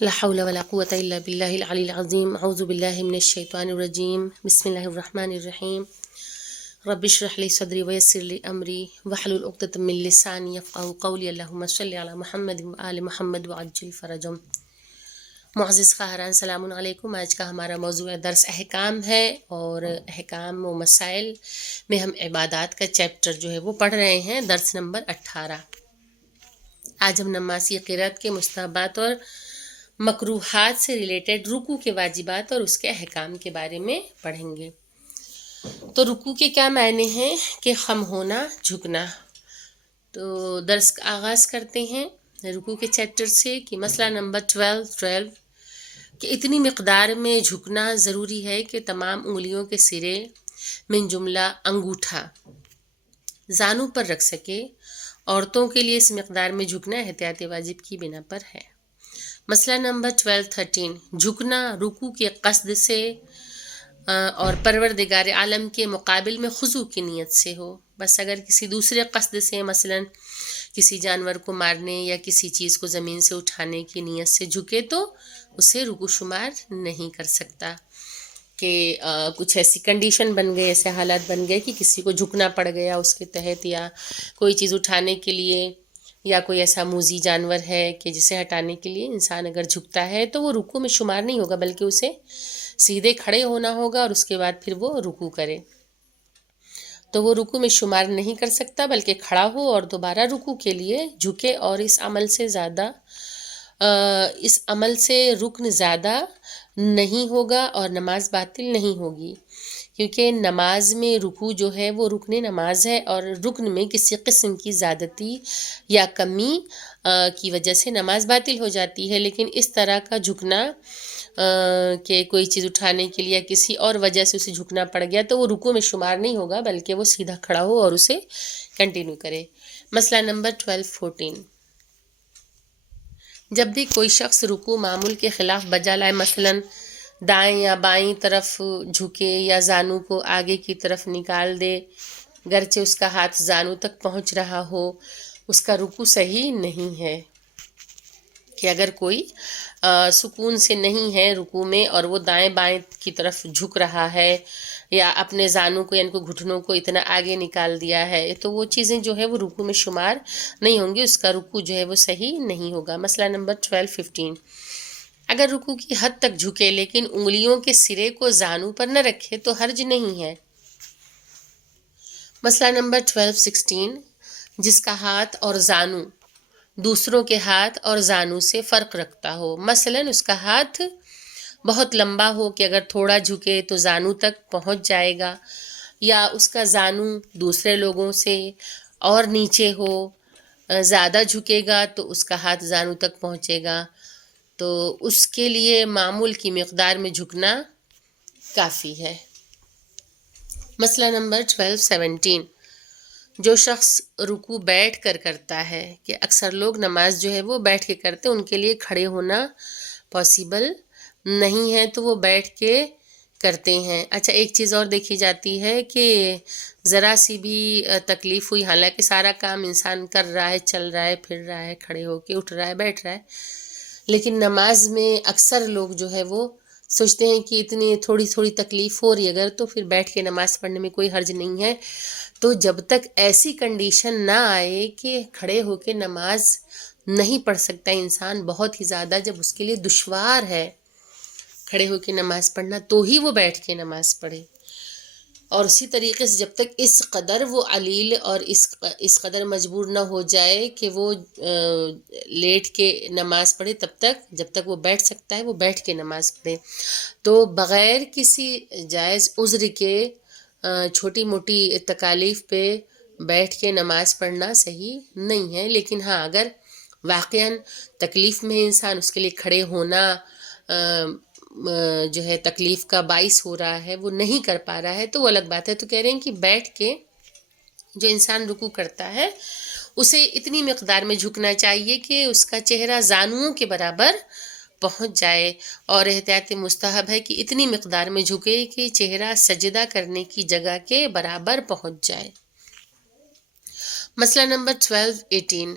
لا حول ولا قوة إلا بالله العلي العظيم. أعوذ بالله من الشيطان الرجيم. بسم الله الرحمن الرحيم. رب اشرح لي صدري ويسر لي أمري واحلل عقدة من لساني يفقهوا قولي. اللهم صل على محمد وآل محمد وعجل فرجهم. معزز خواہران سلام علیکم. آج کا ہمارا موضوع درس احکام ہے، اور احکام و مسائل میں ہم عبادات کا چیپٹر جو ہے وہ پڑھ رہے ہیں، درس نمبر 18۔ آج ہم نمازی قرات کے مستحبات اور مکروہات سے ریلیٹڈ رکوع کے واجبات اور اس کے احکام کے بارے میں پڑھیں گے۔ تو رکوع کے کیا معنی ہیں؟ کہ خم ہونا، جھکنا۔ تو درس کا آغاز کرتے ہیں رکوع کے چیپٹر سے کہ مسئلہ نمبر 12 کہ اتنی مقدار میں جھکنا ضروری ہے کہ تمام انگلیوں کے سرے من جملہ انگوٹھا زانوں پر رکھ سکے۔ عورتوں کے لیے اس مقدار میں جھکنا احتیاط واجب کی بنا پر ہے۔ مسئلہ نمبر 13 جھکنا رکوع کے قصد سے اور پروردگار عالم کے مقابل میں خضوع کی نیت سے ہو۔ بس اگر کسی دوسرے قصد سے، مثلا کسی جانور کو مارنے یا کسی چیز کو زمین سے اٹھانے کی نیت سے جھکے تو اسے رکوع شمار نہیں کر سکتا۔ کہ کچھ ایسی کنڈیشن بن گئے، ایسے حالات بن گئے کہ کسی کو جھکنا پڑ گیا اس کے تحت، یا کوئی چیز اٹھانے کے لیے، یا کوئی ایسا موذی جانور ہے کہ جسے ہٹانے کے لیے انسان اگر جھکتا ہے تو وہ رکوع میں شمار نہیں ہوگا، بلکہ اسے سیدھے کھڑے ہونا ہوگا اور اس کے بعد پھر وہ رکوع کرے۔ تو وہ رکوع میں شمار نہیں کر سکتا، بلکہ کھڑا ہو اور دوبارہ رکوع کے لیے جھکے، اور اس عمل سے رکن زیادہ نہیں ہوگا اور نماز باطل نہیں ہوگی، کیونکہ نماز میں رکوع جو ہے وہ رکن نماز ہے، اور رکن میں کسی قسم کی زیادتی یا کمی کی وجہ سے نماز باطل ہو جاتی ہے۔ لیکن اس طرح کا جھکنا کہ کوئی چیز اٹھانے کے لیے کسی اور وجہ سے اسے جھکنا پڑ گیا تو وہ رکوع میں شمار نہیں ہوگا، بلکہ وہ سیدھا کھڑا ہو اور اسے کنٹینیو کرے۔ مسئلہ نمبر 14 جب بھی کوئی شخص رکوع معمول کے خلاف بجا لائے، مثلا دائیں یا بائیں طرف جھکے یا زانوں کو آگے کی طرف نکال دے، گرچہ اس کا ہاتھ زانوں تک پہنچ رہا ہو، اس کا رکوع صحیح نہیں ہے۔ کہ اگر کوئی سکون سے نہیں ہے رکوع میں اور وہ دائیں بائیں کی طرف جھک رہا ہے، یا اپنے زانوں کو یعنی گھٹنوں کو اتنا آگے نکال دیا ہے، تو وہ چیزیں جو ہے وہ رکوع میں شمار نہیں ہوں گی، اس کا رکوع جو ہے وہ صحیح نہیں ہوگا۔ مسئلہ نمبر 15 اگر رکوع کی حد تک جھکے لیکن انگلیوں کے سرے کو زانوں پر نہ رکھے تو حرج نہیں ہے۔ مسئلہ نمبر 16 جس کا ہاتھ اور زانوں دوسروں کے ہاتھ اور زانوں سے فرق رکھتا ہو، مثلا اس کا ہاتھ بہت لمبا ہو کہ اگر تھوڑا جھکے تو زانوں تک پہنچ جائے گا، یا اس کا زانوں دوسرے لوگوں سے اور نیچے ہو، زیادہ جھکے گا تو اس کا ہاتھ زانوں تک پہنچے گا، تو اس کے لیے معمول کی مقدار میں جھکنا کافی ہے۔ مسئلہ نمبر 17 جو شخص رکوع بیٹھ کر کرتا ہے، کہ اکثر لوگ نماز جو ہے وہ بیٹھ کے کرتے، ان کے لیے کھڑے ہونا پاسیبل نہیں ہے تو وہ بیٹھ کے کرتے ہیں۔ اچھا، ایک چیز اور دیکھی جاتی ہے کہ ذرا سی بھی تکلیف ہوئی، حالانکہ سارا کام انسان کر رہا ہے، چل رہا ہے، پھر رہا ہے، کھڑے ہو کے اٹھ رہا ہے، بیٹھ رہا ہے، لیکن نماز میں اکثر لوگ جو ہے وہ سوچتے ہیں کہ اتنی تھوڑی تھوڑی تکلیف ہو رہی ہے اگر، تو پھر بیٹھ کے نماز پڑھنے میں کوئی حرج نہیں ہے۔ تو جب تک ایسی کنڈیشن نہ آئے کہ کھڑے ہو کے نماز نہیں پڑھ سکتا انسان، بہت ہی زیادہ جب اس کے لیے دشوار ہے کھڑے ہو کے نماز پڑھنا، تو ہی وہ بیٹھ کے نماز پڑھے۔ اور اسی طریقے سے جب تک اس قدر وہ علیل اور اس قدر مجبور نہ ہو جائے کہ وہ لیٹ کے نماز پڑھے، تب تک جب تک وہ بیٹھ سکتا ہے وہ بیٹھ کے نماز پڑھے۔ تو بغیر کسی جائز عذر کے چھوٹی موٹی تکالیف پہ بیٹھ کے نماز پڑھنا صحیح نہیں ہے۔ لیکن ہاں، اگر واقعاً تکلیف میں انسان، اس کے لیے کھڑے ہونا جو ہے تکلیف کا باعث ہو رہا ہے، وہ نہیں کر پا رہا ہے، تو وہ الگ بات ہے۔ تو کہہ رہے ہیں کہ بیٹھ کے جو انسان رکوع کرتا ہے اسے اتنی مقدار میں جھکنا چاہیے کہ اس کا چہرہ زانوں کے برابر پہنچ جائے، اور احتیاط مستحب ہے کہ اتنی مقدار میں جھکے کہ چہرہ سجدہ کرنے کی جگہ کے برابر پہنچ جائے۔ مسئلہ نمبر 18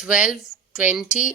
12-20,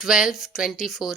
12-24,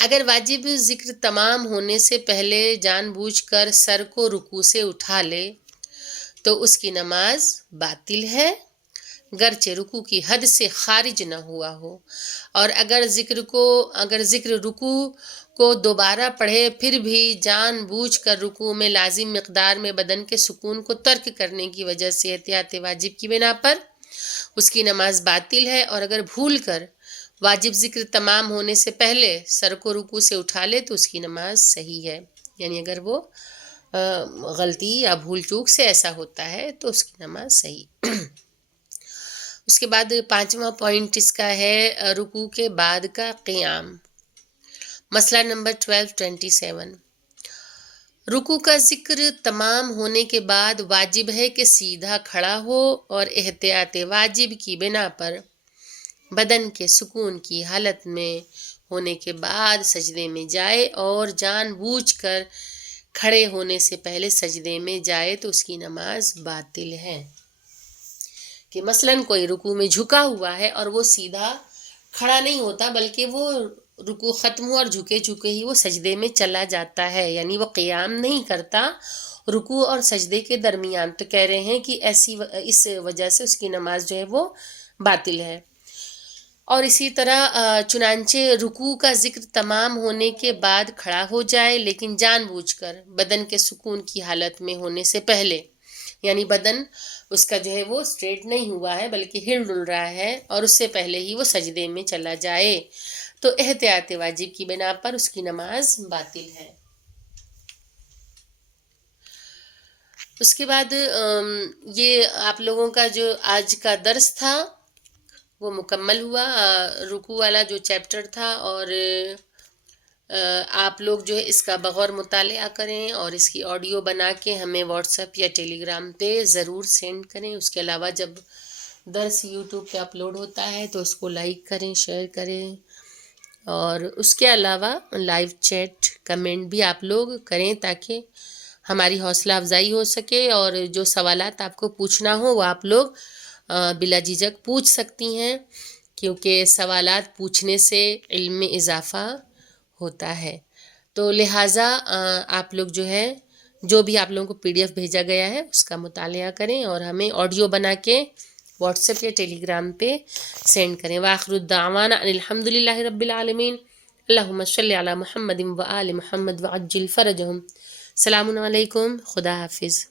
اگر واجب ذکر تمام ہونے سے پہلے جان بوجھ کر سر کو رکوع سے اٹھا لے تو اس کی نماز باطل ہے، گرچہ رکوع کی حد سے خارج نہ ہوا ہو، اور اگر ذکر رکوع کو دوبارہ پڑھے پھر بھی جان بوجھ کر رکوع میں لازم مقدار میں بدن کے سکون کو ترک کرنے کی وجہ سے احتیاط واجب کی بنا پر اس کی نماز باطل ہے، اور اگر بھول کر واجب ذکر تمام ہونے سے پہلے سر کو رکوع سے اٹھا لے تو اس کی نماز صحیح ہے، یعنی اگر وہ غلطی یا بھول چوک سے ایسا ہوتا ہے تو اس کی نماز صحیح۔ اس کے بعد 5واں پوائنٹ اس کا ہے رکوع کے بعد کا قیام۔ مسئلہ نمبر 1227، رکوع کا ذکر تمام ہونے کے بعد واجب ہے کہ سیدھا کھڑا ہو اور احتیاط واجب کی بنا پر بدن کے سکون کی حالت میں ہونے کے بعد سجدے میں جائے، اور جان بوجھ کر کھڑے ہونے سے پہلے سجدے میں جائے تو اس کی نماز باطل ہے۔ کہ مثلاً کوئی رکوع میں جھکا ہوا ہے اور وہ سیدھا کھڑا نہیں ہوتا بلکہ وہ رکوع ختم ہوا اور جھکے ہی وہ سجدے میں چلا جاتا ہے، یعنی وہ قیام نہیں کرتا رکوع اور سجدے کے درمیان، تو کہہ رہے ہیں کہ اس وجہ سے اس کی نماز جو ہے وہ باطل ہے۔ اور اسی طرح چنانچہ رکوع کا ذکر تمام ہونے کے بعد کھڑا ہو جائے لیکن جان بوجھ کر بدن کے سکون کی حالت میں ہونے سے پہلے، یعنی بدن اس کا جو ہے وہ اسٹریٹ نہیں ہوا ہے بلکہ ہل ڈل رہا ہے، اور اس سے پہلے ہی وہ سجدے میں چلا جائے تو احتیاط واجب کی بنا پر اس کی نماز باطل ہے۔ اس کے بعد یہ آپ لوگوں کا جو آج کا درس تھا وہ مکمل ہوا، رکوع والا جو چیپٹر تھا، اور آپ لوگ جو ہے اس کا بغور مطالعہ کریں اور اس کی آڈیو بنا کے ہمیں واٹس ایپ یا ٹیلی گرام پہ ضرور سینڈ کریں۔ اس کے علاوہ جب درس یوٹیوب پہ اپلوڈ ہوتا ہے تو اس کو لائک کریں، شیئر کریں، اور اس کے علاوہ لائیو چیٹ کمنٹ بھی آپ لوگ کریں تاکہ ہماری حوصلہ افزائی ہو سکے، اور جو سوالات آپ کو پوچھنا ہو وہ آپ لوگ بلا جھجک پوچھ سکتی ہیں، کیونکہ سوالات پوچھنے سے علم میں اضافہ ہوتا ہے۔ تو لہٰذا آپ لوگ جو ہے جو بھی آپ لوگوں کو PDF بھیجا گیا ہے اس کا مطالعہ کریں اور ہمیں آڈیو بنا کے واٹس ایپ یا ٹیلی گرام پہ سینڈ کریں۔ وآخر الدعوانا ان الحمد للہ رب العالمین، اللہم صلی علی محمد وآل محمد وعجل فرجہم۔ السلام علیکم، خدا حافظ۔